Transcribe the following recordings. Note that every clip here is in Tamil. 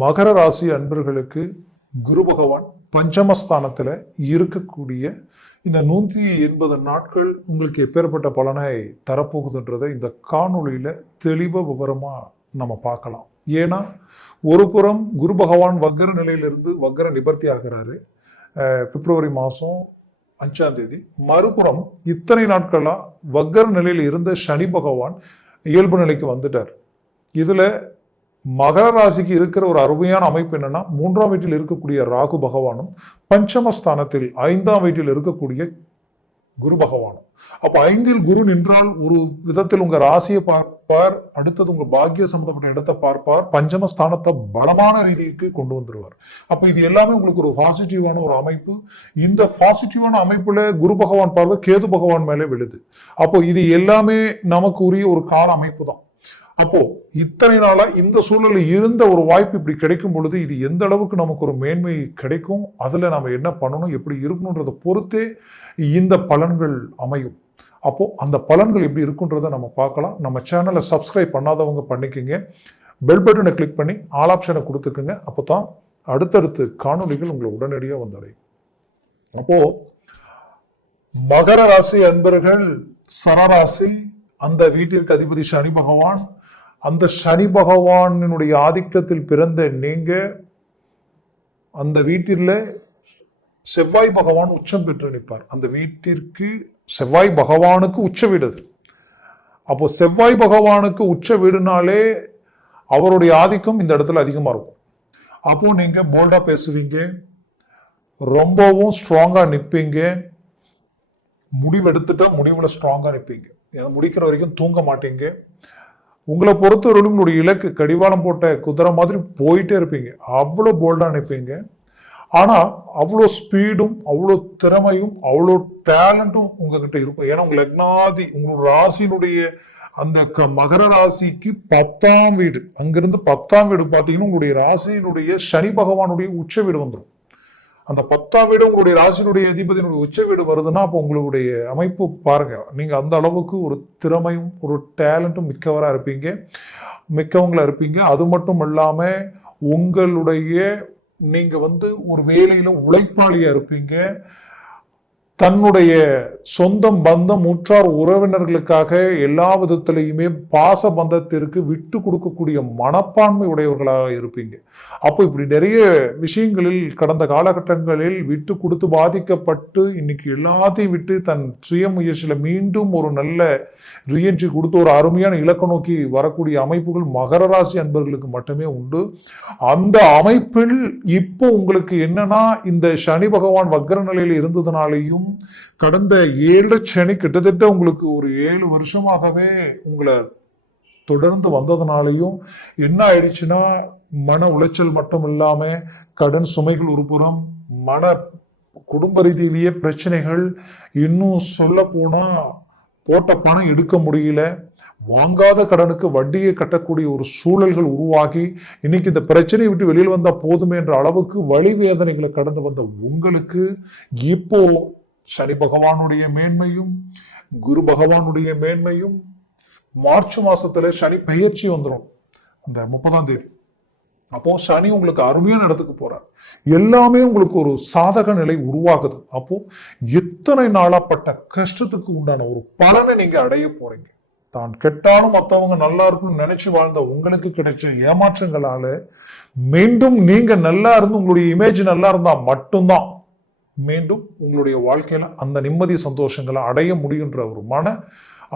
மகர ராசி அன்பர்களுக்கு குரு பகவான் பஞ்சமஸ்தானத்தில் இருக்கக்கூடிய இந்த நூற்றி எண்பது நாட்கள் உங்களுக்கு எப்பேற்பட்ட பலனை தரப்போகுதுன்றதை இந்த காணொளியில் தெளிவ விவரமாக நம்ம பார்க்கலாம். ஏன்னா ஒரு புறம் குரு பகவான் வக்கர நிலையிலிருந்து வக்கர நிபர்த்தி ஆகிறாரு. பிப்ரவரி மாதம் அஞ்சாம் தேதி. மறுபுறம் இத்தனை நாட்களாக வக்கர நிலையில் இருந்த சனி பகவான் இயல்பு நிலைக்கு வந்துட்டார். இதில் மகர ராசிக்கு இருக்கிற ஒரு அருமையான அமைப்பு என்னன்னா மூன்றாம் வீட்டில் இருக்கக்கூடிய ராகு பகவானும் பஞ்சமஸ்தானத்தில் ஐந்தாம் வீட்டில் இருக்கக்கூடிய குரு பகவானும். அப்ப ஐந்தில் குரு நின்றால் ஒரு விதத்தில் உங்க ராசியை பார்ப்பார் அடுத்தது உங்க பாக்கிய சம்பந்தப்பட்ட இடத்தை பார்ப்பார் பஞ்சமஸ்தானத்தை பலமான ரீதிக்கு கொண்டு வந்துடுவார் அப்ப இது எல்லாமே உங்களுக்கு ஒரு பாசிட்டிவான ஒரு அமைப்பு. இந்த பாசிட்டிவான அமைப்புல குரு பகவான் பார்வை கேது பகவான் மேலே விழுது. அப்போ இது எல்லாமே நமக்கு உரிய ஒரு கால அமைப்பு தான் அப்போ இத்தனை நாளா இந்த சூழலில் இருந்த ஒரு வாய்ப்பு இப்படி கிடைக்கும் பொழுது இது எந்த அளவுக்கு நமக்கு ஒரு மேன்மை கிடைக்கும்? அதில் நாம் என்ன பண்ணணும்? எப்படி இருக்கணுன்றதை பொறுத்தே இந்த பலன்கள் அமையும். அப்போ அந்த பலன்கள் எப்படி இருக்குன்றதை நம்ம பார்க்கலாம். நம்ம சேனலை சப்ஸ்கிரைப் பண்ணாதவங்க பண்ணிக்கோங்க. பெல் பட்டனை கிளிக் பண்ணி ஆல் ஆப்ஷனை கொடுத்துக்குங்க. அப்போ தான் அடுத்தடுத்து காணொளிகள் உங்களை உடனடியாக வந்தடையும். அப்போ மகர ராசி அன்பர்கள் சரராசி அந்த வீட்டிற்கு அதிபதி சனி பகவான் அந்த சனி பகவானினுடைய ஆதிக்கத்தில் பிறந்த நீங்க அந்த வீட்டில் செவ்வாய் பகவான் உச்சம் பெற்று நிற்பார். அந்த வீட்டிற்கு செவ்வாய் பகவானுக்கு உச்ச வீடு அது. அப்போ செவ்வாய் பகவானுக்கு உச்ச வீடுனாலே அவருடைய ஆதிக்கம் இந்த இடத்துல அதிகமாக இருக்கும். அப்போ நீங்க போல்டா பேசுவீங்க. ரொம்பவும் ஸ்ட்ராங்காக நிற்பீங்க முடிவெடுத்துட்டா முடிவில் ஸ்ட்ராங்காக நிற்பீங்க முடிக்கிற வரைக்கும் தூங்க மாட்டீங்க. உங்களை பொறுத்தவரையிலும் உங்களுடைய இலக்கு கடிவாளம் போட்ட குதிரை மாதிரி போயிட்டே இருப்பீங்க. அவ்வளோ போல்டாக நினைப்பீங்க. ஆனால் அவ்வளோ ஸ்பீடும் அவ்வளோ திறமையும் அவ்வளோ டேலண்ட்டும் உங்ககிட்ட இருக்கும். ஏன்னா உங்க லக்னாதி உங்களோட ராசியினுடைய அந்த க- மகர ராசிக்கு பத்தாம் வீடு. அங்கிருந்து பத்தாம் வீடு பார்த்தீங்கன்னா உங்களுடைய ராசியினுடைய சனி பகவானுடைய உச்ச வீடு வந்துடும் அந்த பத்தாம் வீடு உங்களுடைய ராசினுடைய அதிபதியினுடைய உச்ச வீடு வருதுன்னா அப்போ உங்களுடைய அமைப்பு பாருங்க. நீங்கள் அந்த அளவுக்கு ஒரு திறமையும் ஒரு டேலண்ட்டும் மிக்கவராக இருப்பீங்க. மிக்கவங்களாக இருப்பீங்க. அது மட்டும் இல்லாமல் உங்களுடைய நீங்கள் வந்து ஒரு வேலையில் உழைப்பாளியாக இருப்பீங்க. தன்னுடைய சொந்தம் பந்தம் உற்றார் உறவினர்களுக்காக எல்லா விதத்திலையுமே பாச பந்தத்திற்கு விட்டு கொடுக்கக்கூடிய மனப்பான்மை உடையவர்களாக இருப்பீங்க. அப்போ இப்படி நிறைய விஷயங்களில் கடந்த காலகட்டங்களில் விட்டு கொடுத்து பாதிக்கப்பட்டு இன்னைக்கு எல்லாத்தையும் விட்டு தன் சுய முயற்சியில் மீண்டும் ஒரு நல்ல ரீஎன்ட்ரி கொடுத்து ஒரு அருமையான இலக்க நோக்கி வரக்கூடிய அமைப்புகள் மகர ராசி அன்பர்களுக்கு மட்டுமே உண்டு. அந்த அமைப்பில் இப்போ உங்களுக்கு என்னன்னா இந்த சனி பகவான் வக்ர நிலையில் இருந்ததுனாலையும் கடந்த ஏழு சனி கிட்டத்தட்ட உங்களுக்கு ஒரு ஏழு வருஷமாகவே உங்களை தொடர்ந்து வந்ததுனாலையும் என்ன ஆயிடுச்சுன்னா மன உளைச்சல் மட்டும் இல்லாம கடன் சுமைகள் ஒருபுறம் மன குடும்ப ரீதியிலேயே பிரச்சனைகள் இன்னும் சொல்ல போனா போட்ட பணம் எடுக்க முடியல. வாங்காத கடனுக்கு வட்டியை கட்டக்கூடிய ஒரு சூழல்கள் உருவாகி இன்னைக்கு இந்த பிரச்சனையை விட்டு வெளியில் வந்தால் போதுமே என்ற அளவுக்கு வழி வேதனைகளை கடந்து வந்த உங்களுக்கு இப்போ சனி பகவானுடைய மேன்மையும் குரு பகவானுடைய மேன்மையும் மார்ச் மாசத்துல சனி பெயர்ச்சி வந்துடும் அந்த முப்பதாம் தேதி. அப்போ சனி உங்களுக்கு அருமையான இடத்துக்கு போறார். எல்லாமே உங்களுக்கு ஒரு சாதக நிலை உருவாகுது. அப்போ எத்தனை நாளாப்பட்ட கஷ்டத்துக்கு உண்டான ஒரு பலனை நீங்க அடைய போறீங்க. தான் கெட்டாலும் மற்றவங்க நல்லா இருக்கும்னு நினைச்சு வாழ்ந்த உங்களுக்கு கிடைச்ச ஏமாற்றங்களால மீண்டும் நீங்க நல்லா இருந்து உங்களுடைய இமேஜ் நல்லா இருந்தா மட்டும்தான். மீண்டும் உங்களுடைய வாழ்க்கையில் அந்த நிம்மதி சந்தோஷங்களை அடைய முடியுன்ற ஒரு மன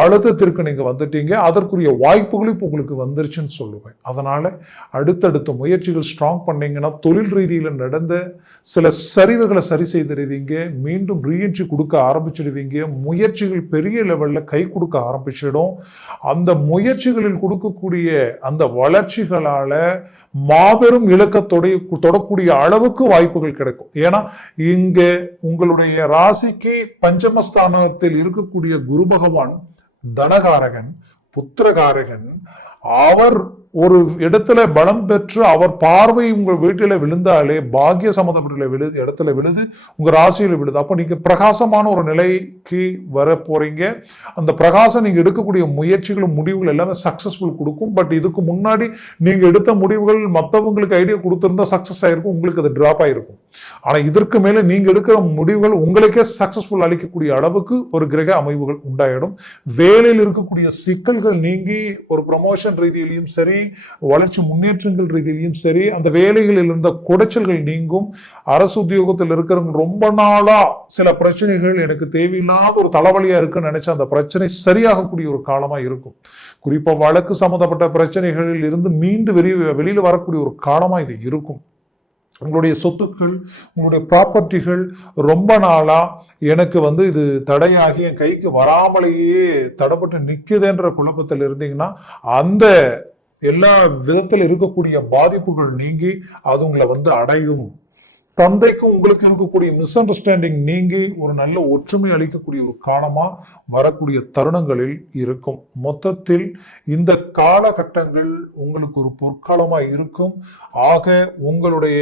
அழுத்தத்திற்கு நீங்கள் வந்துட்டீங்க. அதற்குரிய வாய்ப்புகளும் இப்போ உங்களுக்கு வந்துருச்சுன்னு சொல்லுவேன். அதனால் அடுத்தடுத்த முயற்சிகள் ஸ்ட்ராங் பண்ணீங்கன்னா தொழில் ரீதியில் நடந்த சில சரிவுகளை சரி செய்திருவீங்க மீண்டும் ரீஎன்ட்ரி கொடுக்க ஆரம்பிச்சிடுவீங்க. முயற்சிகள் பெரிய லெவலில் கை கொடுக்க ஆரம்பிச்சிடும். அந்த முயற்சிகளில் கொடுக்கக்கூடிய அந்த வளர்ச்சிகளால மாபெரும் இலக்கத்தொடைய தொடக்கூடிய அளவுக்கு வாய்ப்புகள் கிடைக்கும். ஏன்னா இங்கே உங்களுடைய ராசிக்கு பஞ்சமஸ்தானத்தில் இருக்கக்கூடிய குரு பகவான் தனகாரகன் புத்திரகாரகன் அவர் ஒரு இடத்துல பலம் பெற்று அவர் பார்வை உங்கள் வீட்டில விழுந்தாலே பாக்கிய சம்மந்தப்பட்ட விழுது இடத்துல விழுது உங்க ராசியில விழுது. அப்போ நீங்க பிரகாசமான ஒரு நிலைக்கு வர போறீங்க அந்த பிரகாசம் நீங்க எடுக்கக்கூடிய முயற்சிகளும் முடிவுகள் எல்லாமே சக்சஸ்ஃபுல் கொடுக்கும். பட் இதுக்கு முன்னாடி நீங்க எடுத்த முடிவுகள் மற்றவங்களுக்கு ஐடியா கொடுத்துருந்தா சக்சஸ் ஆயிருக்கும் உங்களுக்கு அது டிராப் ஆயிருக்கும். ஆனா இதற்கு மேல நீங்க எடுக்கிற முடிவுகள் உங்களுக்கே சக்சஸ்ஃபுல் அளிக்கக்கூடிய அளவுக்கு ஒரு கிரக அமைவுகள் உண்டாயிடும். வேலையில் இருக்கக்கூடிய சிக்கல்கள் நீங்கி ஒரு ப்ரமோஷன் ரீதியிலையும் சரி வளர்ச்சி முன்னேற்றங்கள் ரீதியிலையும் சரி அந்த வேலைகளில் இருந்த குடைச்சல்கள் நீங்கும். அரசு உத்தியோகத்தில் இருக்கிறவங்க ரொம்ப நாளா சில பிரச்சனைகள் எனக்கு தேவையில்லாத ஒரு தலைவலியா இருக்குன்னு நினைச்ச அந்த பிரச்சனை சரியாகக்கூடிய ஒரு காலமா இருக்கும். குறிப்பா வழக்கு சம்மந்தப்பட்ட பிரச்சனைகளில் இருந்து மீண்டு வெளி வெளியில வரக்கூடிய ஒரு காலமா இது இருக்கும். உங்களுடைய சொத்துக்கள் உங்களுடைய ப்ராப்பர்ட்டிகள் ரொம்ப நாளாக எனக்கு வந்து இது தடையாகி என் கைக்கு வராமலேயே தடைப்பட்டு நிற்குதுன்ற குழப்பத்தில் இருந்தீங்கன்னா அந்த எல்லா விதத்தில் இருக்கக்கூடிய பாதிப்புகள் நீங்கி அது உங்களை வந்து அடையும். தந்தைக்கும் உங்களுக்கு இருக்கக்கூடிய மிஸ் அண்டர்ஸ்டாண்டிங் நீங்கி ஒரு நல்ல ஒற்றுமை அளிக்கக்கூடிய ஒரு காலமா வரக்கூடிய தருணங்களில் இருக்கும். மொத்தத்தில் இந்த காலகட்டங்கள் உங்களுக்கு ஒரு பொற்காலமா இருக்கும். ஆக உங்களுடைய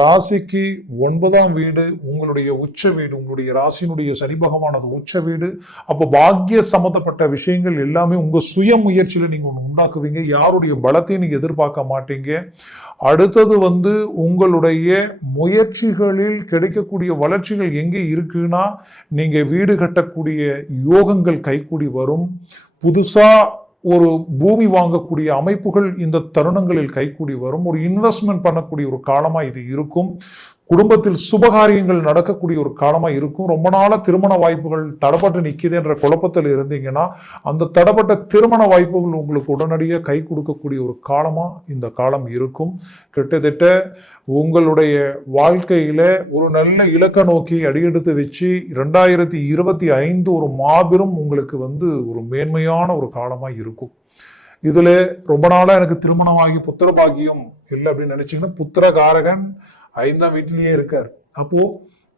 ராசிக்கு ஒன்பதாம் வீடு உங்களுடைய உச்ச வீடு உங்களுடைய ராசியினுடைய சனி பகவானது உச்ச வீடு. அப்போ பாக்கிய சம்பந்தப்பட்ட விஷயங்கள் எல்லாமே உங்க சுய முயற்சியில நீங்க ஒன்று உண்டாக்குவீங்க. யாருடைய பலத்தையும் நீங்க எதிர்பார்க்க மாட்டீங்க. அடுத்தது வந்து உங்களுடைய முயற்சி முயற்சிகளில் கிடைக்கக்கூடிய வளர்ச்சிகள் எங்கே இருக்குன்னா நீங்கள் வீடு கட்டக்கூடிய யோகங்கள் கைக்கூடி வரும். புதுசாக ஒரு பூமி வாங்கக்கூடிய அமைப்புகள் இந்த தருணங்களில் கைக்கூடி வரும். ஒரு இன்வெஸ்ட்மெண்ட் பண்ணக்கூடிய ஒரு காலமாக இது இருக்கும். குடும்பத்தில் சுபகாரியங்கள் நடக்கக்கூடிய ஒரு காலமாக இருக்கும். ரொம்ப நாளாக திருமண வாய்ப்புகள் தடப்பட்டு நிற்கிது என்ற குழப்பத்தில் இருந்தீங்கன்னா அந்த தடப்பட்ட திருமண வாய்ப்புகள் உங்களுக்கு உடனடியாக கை கொடுக்கக்கூடிய ஒரு காலமாக இந்த காலம் இருக்கும். கிட்டத்தட்ட உங்களுடைய வாழ்க்கையில் ஒரு நல்ல இலக்க நோக்கி அடியெடுத்து வச்சு ரெண்டாயிரத்தி இருபத்தி ஐந்து ஒரு மாபெரும் உங்களுக்கு வந்து ஒரு மேன்மையான ஒரு காலமாக இருக்கும். இதில் ரொம்ப நாளாக எனக்கு திருமணமாகி புத்திர பாக்கியம் இல்லை அப்படின்னு நினைச்சீங்கன்னா புத்திரகாரகன் ஐந்தாம் வீட்டிலேயே இருக்கார். அப்போ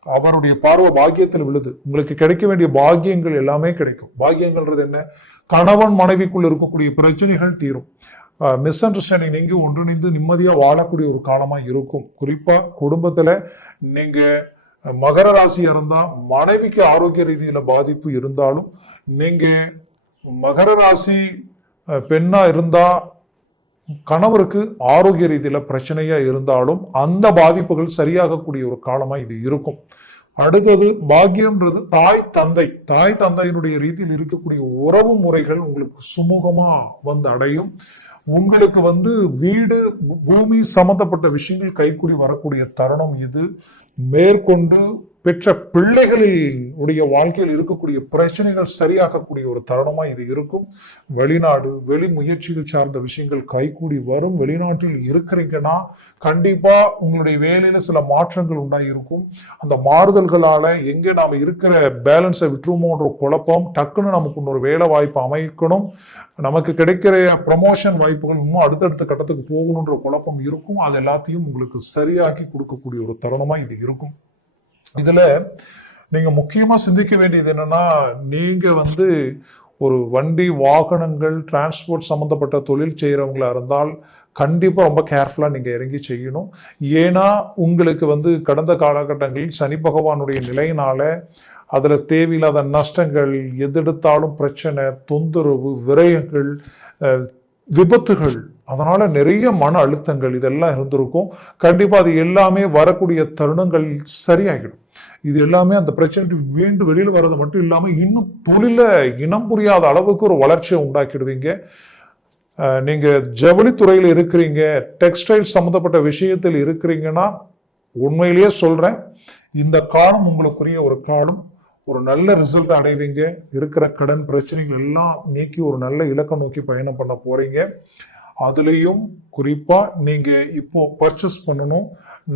அவருடைய பார்வை பாக்கியத்தில் விழுது. உங்களுக்கு கிடைக்க வேண்டிய பாக்கியங்கள் எல்லாமே கிடைக்கும். பாக்கியங்கள்ன்றது என்ன? கணவன் மனைவிக்குள் இருக்கக்கூடிய பிரச்சனைகள் தீரும். மிஸ் அண்டர்ஸ்டாண்டிங் நீங்க ஒன்றிணைந்து நிம்மதியா வாழக்கூடிய ஒரு காலமா இருக்கும். குறிப்பா குடும்பத்துல நீங்க மகர ராசி இருந்தா மனைவிக்கு ஆரோக்கிய ரீதியில பாதிப்பு இருந்தாலும் நீங்க மகர ராசி பெண்ணாக பெண்ணா இருந்தா கணவருக்கு ஆரோக்கிய ரீதியில் பிரச்சனையாக இருந்தாலும் அந்த பாதிப்புகள் சரியாகக்கூடிய ஒரு காலமாக இது இருக்கும். அடுத்தது பாக்கியம்ன்றது தாய் தந்தை. தாய் தந்தையினுடைய ரீதியில் இருக்கக்கூடிய உறவு முறைகள் உங்களுக்கு சுமூகமாக வந்து அடையும். உங்களுக்கு வந்து வீடு பூமி சம்பந்தப்பட்ட விஷயங்கள் கைக்கூடி வரக்கூடிய தருணம் இது. மேற்கொண்டு பெற்ற பிள்ளைகளில் உடைய வாழ்க்கையில் இருக்கக்கூடிய பிரச்சனைகள் சரியாக்கக்கூடிய ஒரு தருணமா இது இருக்கும். வெளிநாடு வெளி முயற்சிகள் சார்ந்த விஷயங்கள் கைகூடி வரும். வெளிநாட்டில் இருக்கிறீங்கன்னா கண்டிப்பா உங்களுடைய வேலையில சில மாற்றங்கள் உண்டாயிருக்கும். அந்த மாறுதல்களால எங்கே நாம இருக்கிற பேலன்ஸை விட்டுருமோன்ற குழப்பம் டக்குன்னு நமக்கு இன்னொரு வேலை வாய்ப்பு அமைக்கணும். நமக்கு கிடைக்கிற ப்ரமோஷன் வாய்ப்புகள் இன்னும் அடுத்தடுத்த கட்டத்துக்கு போகணுன்ற குழப்பம் இருக்கும். அது எல்லாத்தையும் உங்களுக்கு சரியாக்கி கொடுக்கக்கூடிய ஒரு தருணமா இது இருக்கும். இதுல நீங்க முக்கியமா சிந்திக்க வேண்டியது என்னன்னா நீங்க வந்து ஒரு வண்டி வாகனங்கள் டிரான்ஸ்போர்ட் சம்மந்தப்பட்ட தொழில் செய்கிறவங்களா இருந்தால் கண்டிப்பாக ரொம்ப கேர்ஃபுல்லாக நீங்கள் இறங்கி செய்யணும். ஏன்னா உங்களுக்கு வந்து கடந்த காலகட்டங்களில் சனி பகவானுடைய நிலையினால அதில் தேவையில்லாத நஷ்டங்கள் எதெடுத்தாலும் பிரச்சனை தொந்தரவு விரயங்கள் விபத்துகள். அதனால் நிறைய மன அழுத்தங்கள் இதெல்லாம் இருந்திருக்கும். கண்டிப்பாக அது எல்லாமே வரக்கூடிய தருணங்கள் சரியாகிடும். இது எல்லாமே அந்த பிரச்சனை வேண்டு வெளியில் வர்றது மட்டும் இல்லாமல் இன்னும் தொழில இனம் புரியாத அளவுக்கு ஒரு வளர்ச்சியை உண்டாக்கிடுவீங்க. நீங்கள் ஜவுளித்துறையில் இருக்கிறீங்க டெக்ஸ்டைல் சம்மந்தப்பட்ட விஷயத்தில் இருக்கிறீங்கன்னா உண்மையிலேயே சொல்கிறேன் இந்த காலம் உங்களுக்குரிய ஒரு காலம். ஒரு நல்ல ரிசல்ட் அடைவீங்க. இருக்கிற கடன் பிரச்சனைகள் எல்லாம் நீக்கி ஒரு நல்ல இலக்கம் நோக்கி பயணம் பண்ண போறீங்க. அதுலேயும் குறிப்பாக நீங்கள் இப்போ பர்ச்சேஸ் பண்ணணும்.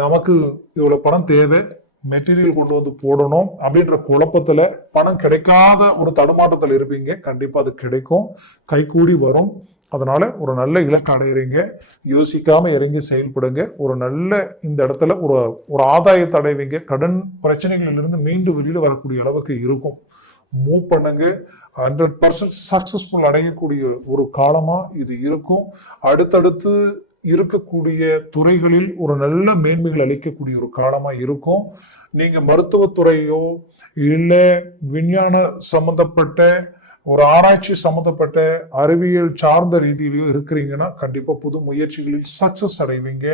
நமக்கு இவ்வளோ பணம் தேவை. மெட்டீரியல் கொண்டு வந்து போடணும் அப்படின்ற குழப்பத்தில் பணம் கிடைக்காத ஒரு தடுமாற்றத்தில் இருப்பீங்க. கண்டிப்பாக அது கிடைக்கும். கைகூடி வரும். அதனால் ஒரு நல்ல இலக்கு அடையிறீங்க. யோசிக்காமல் இறங்கி செயல்படுங்க. ஒரு நல்ல இந்த இடத்துல ஒரு ஒரு ஆதாயத்தை அடைவீங்க. கடன் பிரச்சனைகளிலிருந்து மீண்டு வெளியில் வரக்கூடிய அளவுக்கு இருக்கும். மூவ் பண்ணுங்க. ஹண்ட்ரட் பர்சன்ட் சக்ஸஸ்ஃபுல் அடையக்கூடிய ஒரு காலமாக இது இருக்கும். அடுத்தடுத்து இருக்கக்கூடிய துறைகளில் ஒரு நல்ல மேன்மைகள் அளிக்கக்கூடிய ஒரு காலமாக இருக்கும். நீங்கள் மருத்துவத்துறையோ இல்லை விஞ்ஞான சம்மந்தப்பட்ட ஒரு ஆராய்ச்சி சம்மந்தப்பட்ட அறிவியல் சார்ந்த ரீதியிலையும் இருக்கிறீங்கன்னா கண்டிப்பாக புது முயற்சிகளில் சக்ஸஸ் அடைவீங்க.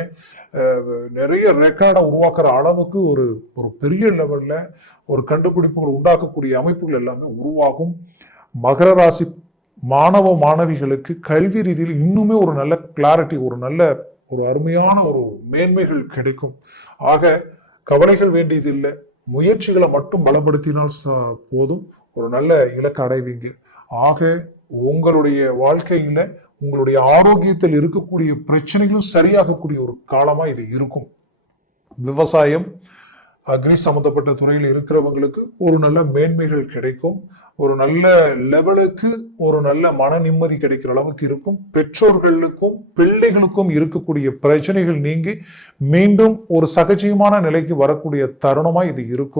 நிறைய ரெக்கார்டை உருவாக்குற அளவுக்கு ஒரு ஒரு பெரிய லெவலில் ஒரு கண்டுபிடிப்புகள் உண்டாக்கக்கூடிய அமைப்புகள் எல்லாமே உருவாகும். மகர ராசி மாணவ மாணவிகளுக்கு கல்வி ரீதியில் இன்னுமே ஒரு நல்ல கிளாரிட்டி ஒரு நல்ல ஒரு அருமையான ஒரு மேன்மைகள் கிடைக்கும். ஆக கவலைகள் வேண்டியதில்லை. முயற்சிகளை மட்டும் பலப்படுத்தினால் போதும். ஒரு நல்ல இலக்கு அடைவீங்க. ஆக உங்களுடைய வாழ்க்கையில உங்களுடைய ஆரோக்கியத்தில் இருக்கக்கூடிய பிரச்சனைகளும் சரியாகக்கூடிய ஒரு காலமா இது இருக்கும். விவசாயம் அக்னி சம்பந்தப்பட்ட துறையில் இருக்கிறவங்களுக்கு ஒரு நல்ல மேன்மைகள் கிடைக்கும். ஒரு நல்ல லெவலுக்கு ஒரு நல்ல மன நிம்மதி கிடைக்கிற அளவுக்கு இருக்கும். பெற்றோர்களுக்கும் பிள்ளைகளுக்கும் இருக்கக்கூடிய பிரச்சனைகள் நீங்கி மீண்டும் ஒரு சகஜமான நிலைக்கு வரக்கூடிய தருணமா இது இருக்கும்.